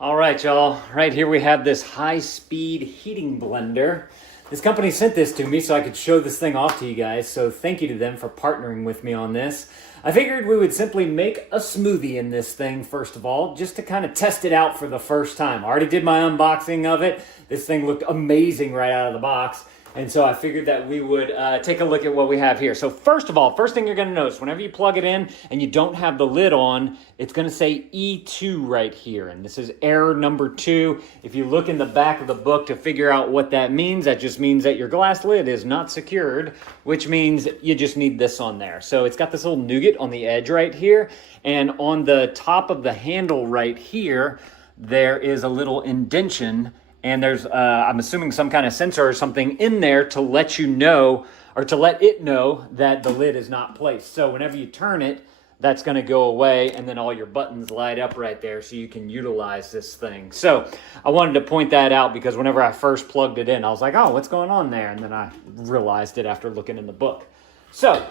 All right, y'all. Right here we have this high-speed heating blender. This company sent this to me so I could show this thing off to you guys, so thank you to them for partnering with me on this. I figured we would simply make a smoothie in this thing, first of all, just to kind of test it out for the first time. I already did my unboxing of it. This thing looked amazing right out of the box. And so I figured that we would take a look at what we have here. So first of all, first thing you're going to notice, whenever you plug it in and you don't have the lid on, it's going to say E2 right here. And this is error number 2. If you look in the back of the book to figure out what that just means that your glass lid is not secured, which means you just need this on there. So it's got this little nougat on the edge right here. And on the top of the handle right here, there is a little indentation. And there's, I'm assuming, some kind of sensor or something in there to let you know, or to let it know that the lid is not placed. So whenever you turn it, that's going to go away, and then all your buttons light up right there so you can utilize this thing. So I wanted to point that out because whenever I first plugged it in, I was like, oh, what's going on there? And then I realized it after looking in the book. So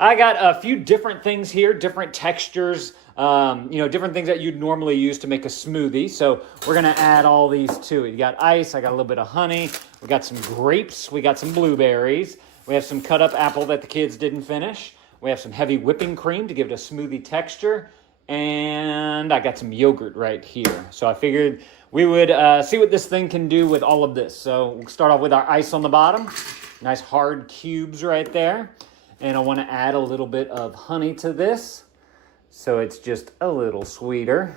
I got a few different things here, different textures, different things that you'd normally use to make a smoothie. So we're going to add all these to it. You got ice. I got a little bit of honey. We got some grapes. We got some blueberries. We have some cut up apple that the kids didn't finish. We have some heavy whipping cream to give it a smoothie texture. And I got some yogurt right here. So I figured we would see what this thing can do with all of this. So we'll start off with our ice on the bottom. Nice hard cubes right there. And I want to add a little bit of honey to this, so it's just a little sweeter.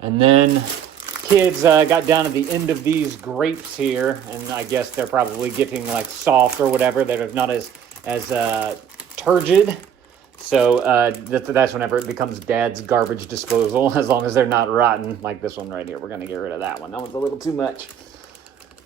And then kids got down to the end of these grapes here, and I guess they're probably getting like soft or whatever. They're not as turgid. So that's whenever it becomes Dad's garbage disposal, as long as they're not rotten, like this one right here. We're going to get rid of that one. That one's a little too much.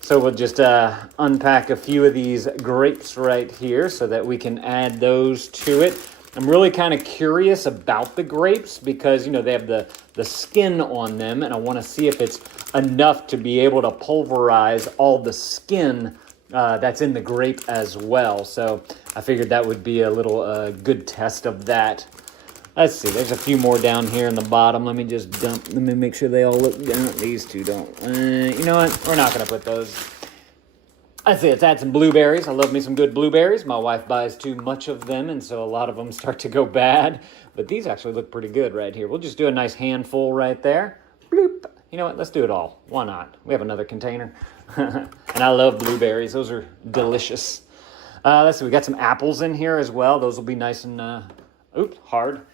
So we'll just unpack a few of these grapes right here so that we can add those to it. I'm really kind of curious about the grapes because, they have the skin on them, and I want to see if it's enough to be able to pulverize all the skin that's in the grape as well. So I figured that would be a little good test of that. Let's see, there's a few more down here in the bottom. Let me make sure they all look down. These two don't. You know what? We're not going to put those. Let's see, let's add some blueberries. I love me some good blueberries. My wife buys too much of them, and so a lot of them start to go bad. But these actually look pretty good right here. We'll just do a nice handful right there. Bloop. You know what? Let's do it all. Why not? We have another container. And I love blueberries. Those are delicious. Let's see, we got some apples in here as well. Those will be nice and, hard.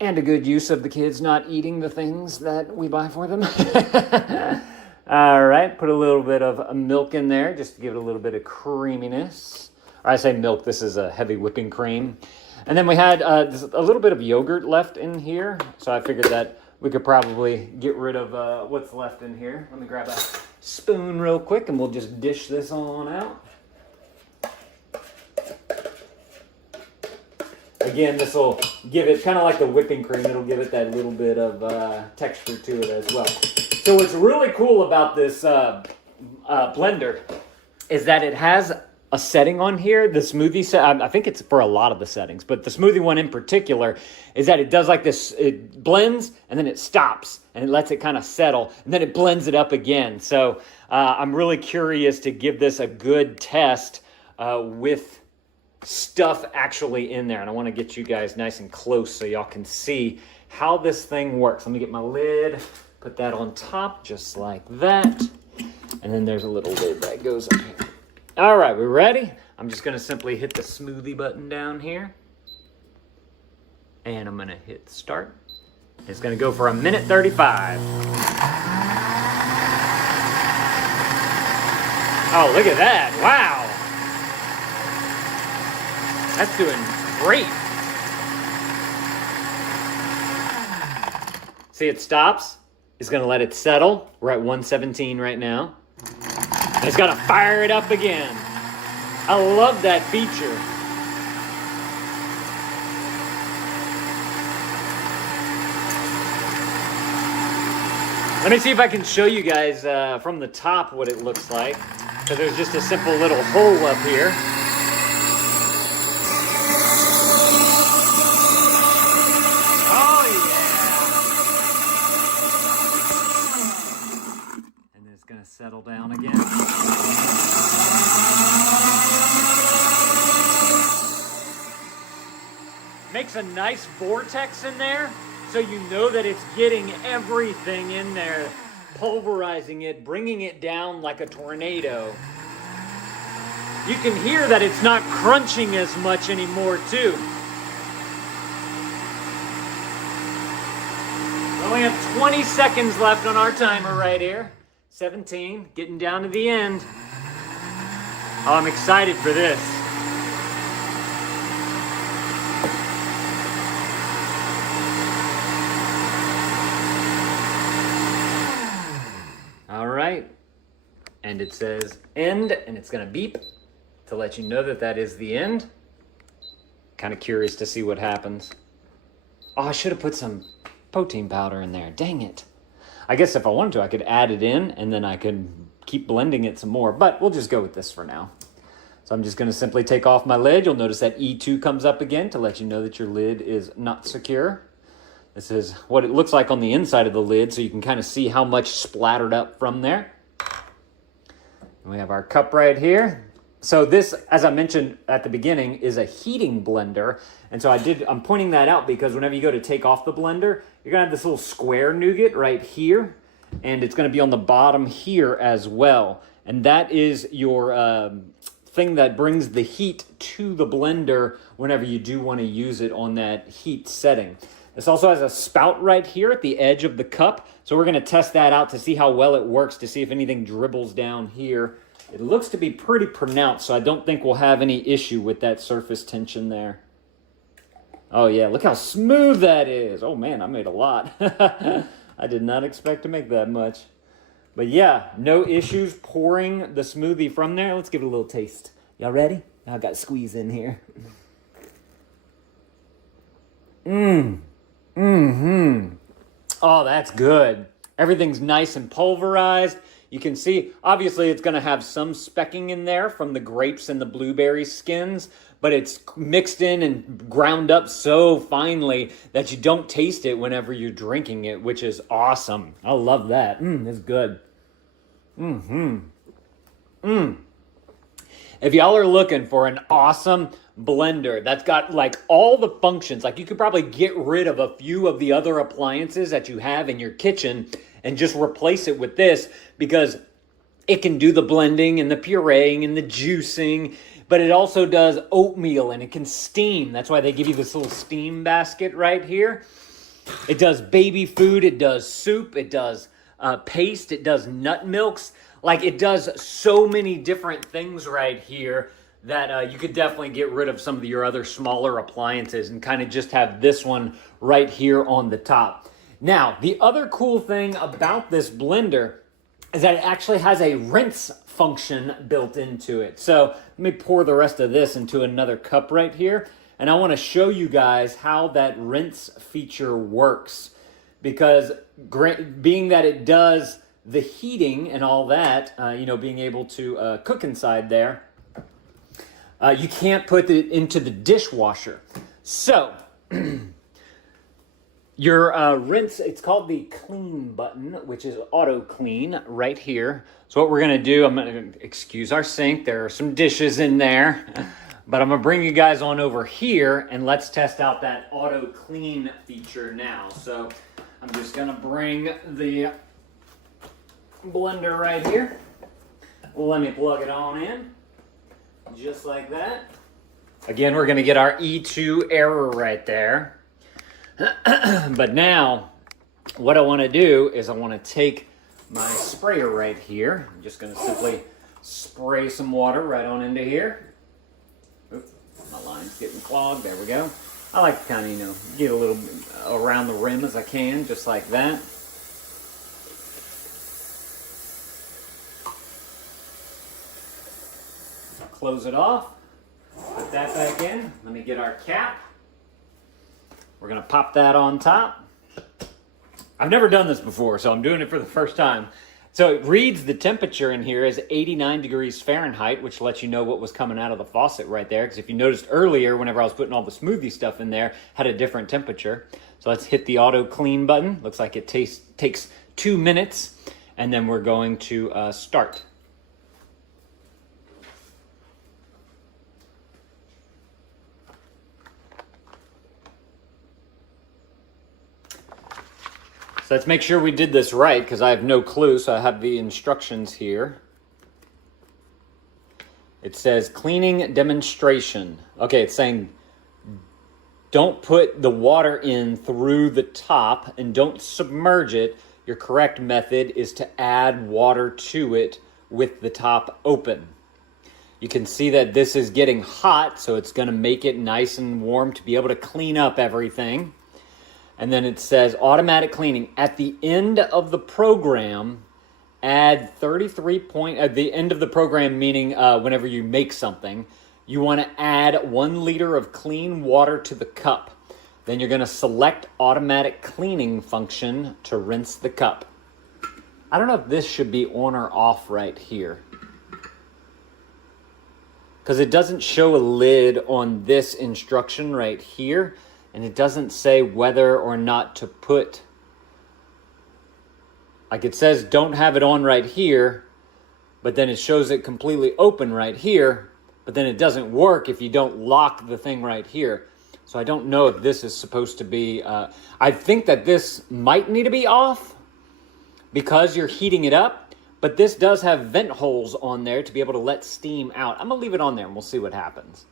And a good use of the kids not eating the things that we buy for them. All right, put a little bit of milk in there just to give it a little bit of creaminess. Or I say milk, this is a heavy whipping cream. And then we had a little bit of yogurt left in here. So I figured that we could probably get rid of what's left in here. Let me grab a spoon real quick and we'll just dish this on out. Again, this will give it, kind of like the whipping cream, it'll give it that little bit of texture to it as well. So what's really cool about this blender is that it has a setting on here. The smoothie set, I think it's for a lot of the settings, but the smoothie one in particular is that it does like this, it blends and then it stops and it lets it kind of settle and then it blends it up again. So I'm really curious to give this a good test with stuff actually in there, and I want to get you guys nice and close so y'all can see how this thing works. Let me get my lid, put that on top just like that, and then there's a little lid that goes up here. All right, we ready? I'm just going to simply hit the smoothie button down here, and I'm going to hit start. It's going to go for 1:35. Oh, look at that. Wow. That's doing great. See, it stops. It's going to let it settle. We're at 117 right now. And it's going to fire it up again. I love that feature. Let me see if I can show you guys from the top what it looks like. So there's just a simple little hole up here. settle down again. Makes a nice vortex in there, so you know that it's getting everything in there, pulverizing it, bringing it down like a tornado. You can hear that it's not crunching as much anymore too. We only have 20 seconds left on our timer right here. 17, getting down to the end. Oh, I'm excited for this. All right, and it says end, and it's gonna beep to let you know that that is the end. Kind of curious to see what happens. Oh, I should have put some protein powder in there. Dang it. I guess if I wanted to, I could add it in and then I could keep blending it some more, but we'll just go with this for now. So I'm just going to simply take off my lid. You'll notice that E2 comes up again to let you know that your lid is not secure. This is what it looks like on the inside of the lid, so you can kind of see how much splattered up from there. And we have our cup right here. So this, as I mentioned at the beginning, is a heating blender. And so I'm pointing that out because whenever you go to take off the blender, you're gonna have this little square nougat right here, and it's gonna be on the bottom here as well. And that is your thing that brings the heat to the blender whenever you do wanna use it on that heat setting. This also has a spout right here at the edge of the cup. So we're gonna test that out to see how well it works, to see if anything dribbles down here. It looks to be pretty pronounced, so I don't think we'll have any issue with that surface tension there. Oh yeah, look how smooth that is. Oh man, I made a lot. I did not expect to make that much. But yeah, no issues pouring the smoothie from there. Let's give it a little taste. Y'all ready? I got squeeze in here. Oh, that's good. Everything's nice and pulverized. You can see, obviously it's gonna have some specking in there from the grapes and the blueberry skins, but it's mixed in and ground up so finely that you don't taste it whenever you're drinking it, which is awesome. I love that. It's good. If y'all are looking for an awesome blender that's got like all the functions, like you could probably get rid of a few of the other appliances that you have in your kitchen and just replace it with this, because it can do the blending and the pureeing and the juicing, but it also does oatmeal and it can steam. That's why they give you this little steam basket right here. It does baby food, it does soup, it does paste, it does nut milks. Like, it does so many different things right here that you could definitely get rid of some of your other smaller appliances and kind of just have this one right here on the top. Now, the other cool thing about this blender is that it actually has a rinse function built into it. So let me pour the rest of this into another cup right here. And I want to show you guys how that rinse feature works. Because being that it does the heating and all that, being able to cook inside there, you can't put it into the dishwasher. So your rinse, it's called the clean button, which is auto clean right here. So what we're gonna do, I'm gonna excuse our sink. There are some dishes in there, but I'm gonna bring you guys on over here and let's test out that auto clean feature now. So I'm just gonna bring the blender right here. Let me plug it on in, just like that. Again, we're gonna get our E2 error right there. But now, what I want to do is I want to take my sprayer right here. I'm just going to simply spray some water right on into here. Oops, my line's getting clogged. There we go. I like to kind of, get a little bit around the rim as I can, just like that. Close it off. Put that back in. Let me get our cap. We're gonna pop that on top. I've never done this before, so I'm doing it for the first time. So it reads the temperature in here as 89 degrees Fahrenheit, which lets you know what was coming out of the faucet right there. Because if you noticed earlier, whenever I was putting all the smoothie stuff in there, had a different temperature. So let's hit the auto clean button. Looks like it takes 2 minutes. and then we're going to start. So let's make sure we did this right, because I have no clue, so I have the instructions here. It says cleaning demonstration. Okay, it's saying don't put the water in through the top and don't submerge it. Your correct method is to add water to it with the top open. You can see that this is getting hot, so it's going to make it nice and warm to be able to clean up everything. And then it says automatic cleaning. At the end of the program, add 33 point, at the end of the program, meaning whenever you make something, you want to add 1 liter of clean water to the cup. Then you're going to select automatic cleaning function to rinse the cup. I don't know if this should be on or off right here, because it doesn't show a lid on this instruction right here, and it doesn't say whether or not to put, like it says don't have it on right here, but then it shows it completely open right here, but then it doesn't work if you don't lock the thing right here. So I don't know if this is supposed to be, I think that this might need to be off because you're heating it up, but this does have vent holes on there to be able to let steam out. I'm gonna leave it on there and we'll see what happens.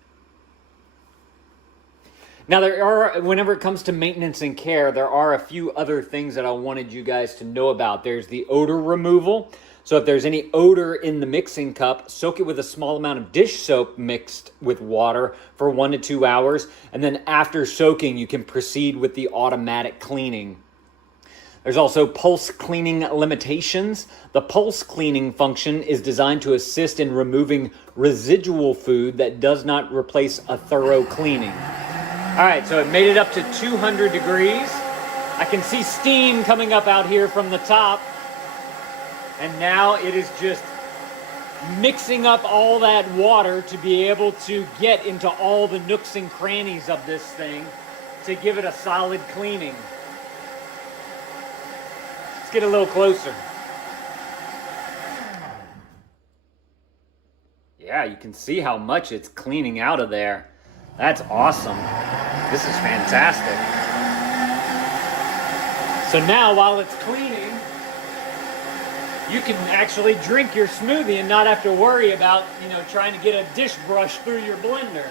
Now there are, whenever it comes to maintenance and care, there are a few other things that I wanted you guys to know about. There's the odor removal. So if there's any odor in the mixing cup, soak it with a small amount of dish soap mixed with water for 1 to 2 hours. And then after soaking, you can proceed with the automatic cleaning. There's also pulse cleaning limitations. The pulse cleaning function is designed to assist in removing residual food that does not replace a thorough cleaning. All right, so it made it up to 200 degrees. I can see steam coming up out here from the top. And now it is just mixing up all that water to be able to get into all the nooks and crannies of this thing to give it a solid cleaning. Let's get a little closer. Yeah, you can see how much it's cleaning out of there. That's awesome. This is fantastic. So now while it's cleaning, you can actually drink your smoothie and not have to worry about, trying to get a dish brush through your blender.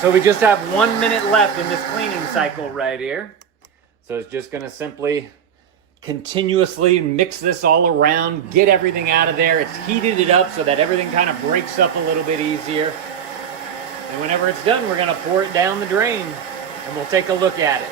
So we just have 1 minute left in this cleaning cycle right here. So it's just going to simply continuously mix this all around, get everything out of there. It's heated it up so that everything kind of breaks up a little bit easier. And whenever it's done, we're going to pour it down the drain and we'll take a look at it.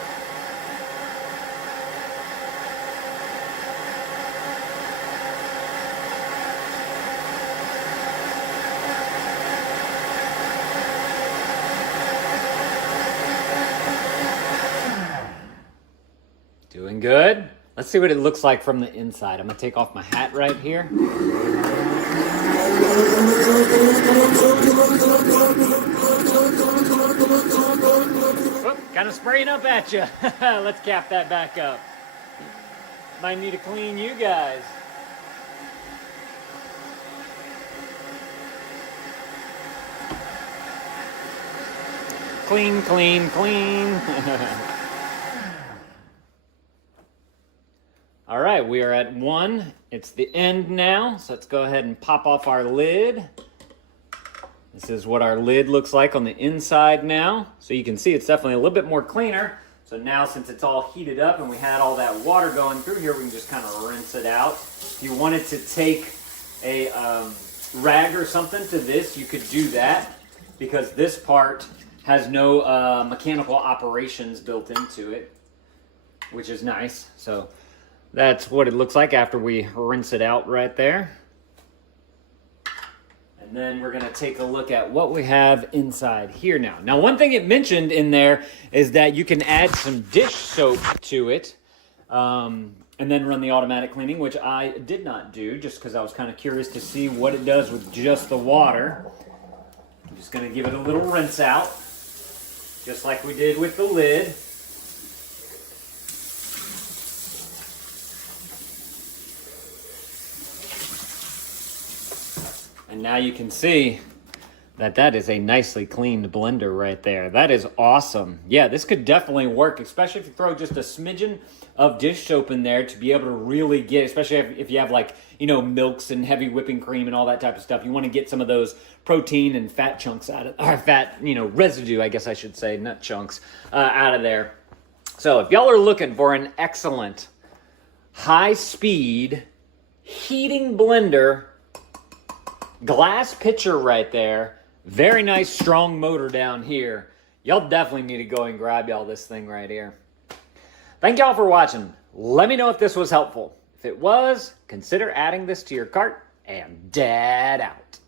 Doing good. Let's see what it looks like from the inside. I'm going to take off my hat right here. Kind of spraying up at you. Let's cap that back up. Might need to clean you guys. Clean, clean, clean. All right, we are at 1. It's the end now, so let's go ahead and pop off our lid. This is what our lid looks like on the inside now. So you can see it's definitely a little bit more cleaner. So now since it's all heated up and we had all that water going through here, we can just kind of rinse it out. If you wanted to take a rag or something to this, you could do that because this part has no mechanical operations built into it, which is nice. So that's what it looks like after we rinse it out right there. And then we're going to take a look at what we have inside here now. Now, one thing it mentioned in there is that you can add some dish soap to it and then run the automatic cleaning, which I did not do just because I was kind of curious to see what it does with just the water. I'm just going to give it a little rinse out. just like we did with the lid. And now you can see that is a nicely cleaned blender right there. That is awesome. Yeah, this could definitely work, especially if you throw just a smidgen of dish soap in there to be able to really get, especially if you have like, milks and heavy whipping cream and all that type of stuff. You want to get some of those protein and fat chunks out of, or fat, residue, I guess I should say, not chunks, out of there. So if y'all are looking for an excellent high-speed heating blender, glass pitcher right there, very nice strong motor down here, y'all definitely need to go and grab y'all this thing right here. Thank y'all for watching. Let me know if this was helpful. If it was, consider adding this to your cart, and dad out.